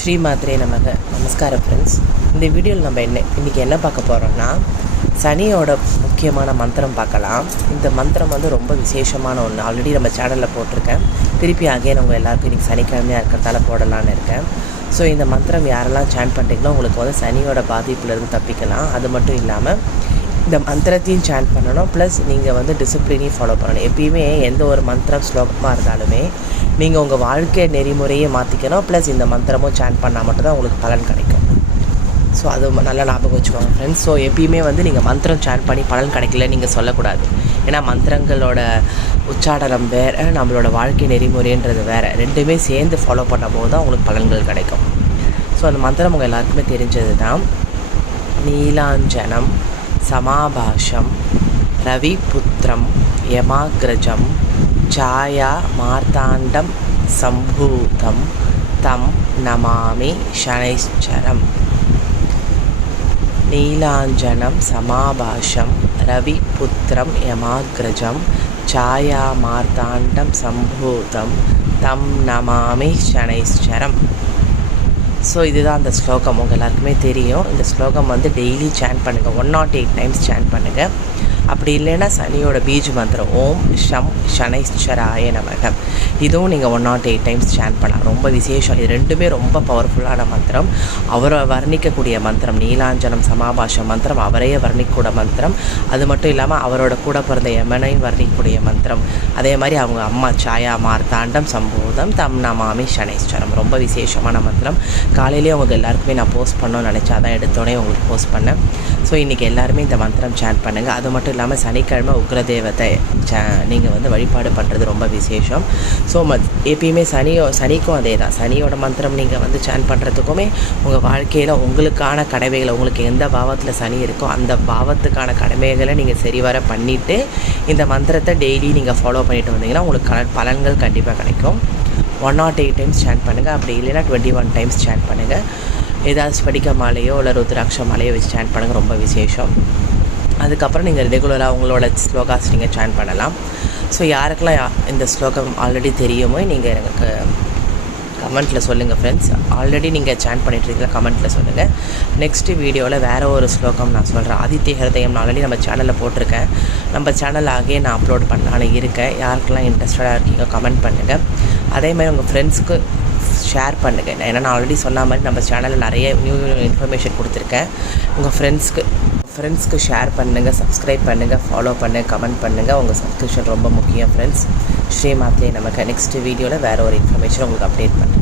ஸ்ரீமாத்ரே நமக. நமஸ்காரம் ஃப்ரெண்ட்ஸ். இந்த வீடியோவில் நம்ம இன்றைக்கி என்ன பார்க்க போகிறோம்னா, சனியோட முக்கியமான மந்திரம் பார்க்கலாம். இந்த மந்திரம் ரொம்ப விசேஷமான ஒன்று. ஆல்ரெடி நம்ம சேனலில் போட்டிருக்கேன். திருப்பி அகைன் உங்கள் எல்லாருக்கும் இன்றைக்கி சனிக்கிழமையாக இருக்கிறதால போடலான்னு இருக்கேன். ஸோ இந்த மந்திரம் யாரெல்லாம் சேன் பண்ணுறீங்களோ உங்களுக்கு சனியோட பாதிப்புலேருந்து தப்பிக்கலாம். அது மட்டும் இல்லாமல் இந்த மந்திரத்தையும் சேன் பண்ணணும், ப்ளஸ் நீங்கள் டிசிப்ளினையும் ஃபாலோ பண்ணணும். எப்பயுமே எந்த ஒரு மந்திரம் ஸ்லோகமாக இருந்தாலுமே நீங்கள் உங்கள் வாழ்க்கை நெறிமுறையை மாற்றிக்கணும், ப்ளஸ் இந்த மந்திரமும் சேன் பண்ணால் மட்டும்தான் உங்களுக்கு பலன் கிடைக்கும். ஸோ அது நல்லா ஞாபகம் வச்சுக்கோங்க ஃப்ரெண்ட்ஸ். ஸோ எப்பயுமே நீங்கள் மந்திரம் சேன் பண்ணி பலன் கிடைக்கல நீங்கள் சொல்லக்கூடாது. ஏன்னா மந்திரங்களோட உச்சாடனம் வேறு, நம்மளோட வாழ்க்கை நெறிமுறைன்றது வேறு. ரெண்டுமே சேர்ந்து ஃபாலோ பண்ணும்போது தான் உங்களுக்கு பலன்கள் கிடைக்கும். ஸோ அந்த மந்திரம் உங்கள் எல்லாருக்குமே தெரிஞ்சது தான். நீலாஞ்சனம் சமாபாஷம் ரவிபுத்திரம் யமாக்ரஜம் சாயா மார்த்தாண்டம் சம்பூதம் தம் நமாமி சனைஸ்சரம். நீலாஞ்சனம் சமாபாஷம் ரவிபுத்திரம் யமாக்ரஜம் சாயா மார்த்தாண்டம் சம்பூதம் தம் நமாமி சனைஸ்சரம். ஸோ இதுதான் அந்த ஸ்லோகம். உங்கள் எல்லாருக்குமே தெரியும். இந்த ஸ்லோகம் டெய்லி சேன் பண்ணுங்கள். 108 டைம்ஸ் சேன் பண்ணுங்கள். அப்படி இல்லைன்னா சனியோட பீஜ் மந்திரம் ஓம் ஷம் சனைஸ்சராய நமக, இதுவும் நீங்கள் 108 டைம்ஸ் சேன் பண்ணலாம். ரொம்ப விசேஷம். இது ரெண்டுமே ரொம்ப பவர்ஃபுல்லான மந்திரம். அவரை வர்ணிக்கக்கூடிய மந்திரம். நீலாஞ்சனம் சமாபாஷ மந்திரம் அவரையே வர்ணிக்கூட மந்திரம். அது மட்டும் இல்லாமல் அவரோட கூட பிறந்த யமனையும் வர்ணிக்கக்கூடிய மந்திரம். அதே மாதிரி அவங்க அம்மா சாயா மார்த்தாண்டம் சம்பூதம் தம் நமாமி சனைஸ்சரம். ரொம்ப விசேஷமான மந்திரம். காலையிலேயே அவங்க எல்லாருக்குமே நான் போஸ்ட் பண்ணணும்னு நினச்சா தான் எடுத்தோடனே உங்களுக்கு போஸ்ட் பண்ணேன். ஸோ இன்றைக்கி எல்லாருமே இந்த மந்திரம் சேன் பண்ணுங்கள். அது மட்டும் இல்லாமல் சனிக்கிழமை உக்ரதேவத்தை நீங்கள் வழிபாடு பண்ணுறது ரொம்ப விசேஷம். ஸோ எப்பயுமே சனிக்கும் அதே தான். சனியோட மந்திரம் நீங்கள் சேன் பண்ணுறதுக்குமே உங்கள் வாழ்க்கையில் உங்களுக்கான கடமைகளை, உங்களுக்கு எந்த பாவத்தில் சனி இருக்கோ அந்த பாவத்துக்கான கடமைகளை நீங்கள் சரிவர பண்ணிவிட்டு இந்த மந்திரத்தை டெய்லி நீங்கள் ஃபாலோ பண்ணிட்டு வந்தீங்கன்னா உங்களுக்கு பலன்கள் கண்டிப்பாக கிடைக்கும். 108 டைம்ஸ் சேன் பண்ணுங்கள். அப்படி இல்லைன்னா 21 டைம்ஸ் சேன் பண்ணுங்கள். ஏதாவது ஸ்படிக மாலையோ இல்லை ருத்ராட்ச மாலையோ வச்சு சேன் பண்ணுங்கள். ரொம்ப விசேஷம். அதுக்கப்புறம் நீங்கள் ரெகுலராக உங்களோட ஸ்லோகாஸ் நீங்கள் சேன் பண்ணலாம். ஸோ யாருக்கெல்லாம் இந்த ஸ்லோகம் ஆல்ரெடி தெரியுமோ நீங்கள் எனக்கு கமெண்ட்டில் சொல்லுங்கள் ஃப்ரெண்ட்ஸ். ஆல்ரெடி நீங்கள் சேன் பண்ணிட்டுருக்கீங்களா கமெண்ட்டில் சொல்லுங்கள். நெக்ஸ்ட்டு வீடியோவில் வேறு ஒரு ஸ்லோகம் நான் சொல்கிறேன். ஆதித்ய ஹிருதயம் ஆல்ரெடி நம்ம சேனலில் போட்டிருக்கேன். நம்ம சேனல் ஆகியே நான் அப்லோட் பண்ணலான்னு இருக்கேன். யாருக்கெல்லாம் இன்ட்ரெஸ்டடாக இருக்கீங்க கமெண்ட் பண்ணுங்கள். அதே மாதிரி உங்கள் ஃப்ரெண்ட்ஸ்க்கு ஷேர் பண்ணுங்கள். ஏன்னா நான் ஆல்ரெடி சொன்ன மாதிரி நம்ம சேனலில் நிறைய நியூ இன்ஃபர்மேஷன் கொடுத்துருக்கேன். உங்கள் ஃப்ரெண்ட்ஸ்க்கு ஷேர் பண்ணுங்கள், சப்ஸ்கிரைப் பண்ணுங்கள், ஃபாலோ பண்ணுங்கள், கமெண்ட் பண்ணுங்கள். உங்கள் சப்ஸ்கிரிப்ஷன் ரொம்ப முக்கியம் ஃப்ரெண்ட்ஸ். ஸ்ரீமாத்ரே நமக்கு. நெக்ஸ்ட் வீடியோவில் வேறு ஒரு இன்ஃபர்மேஷன் உங்களுக்கு அப்டேட் பண்ணுறேன்.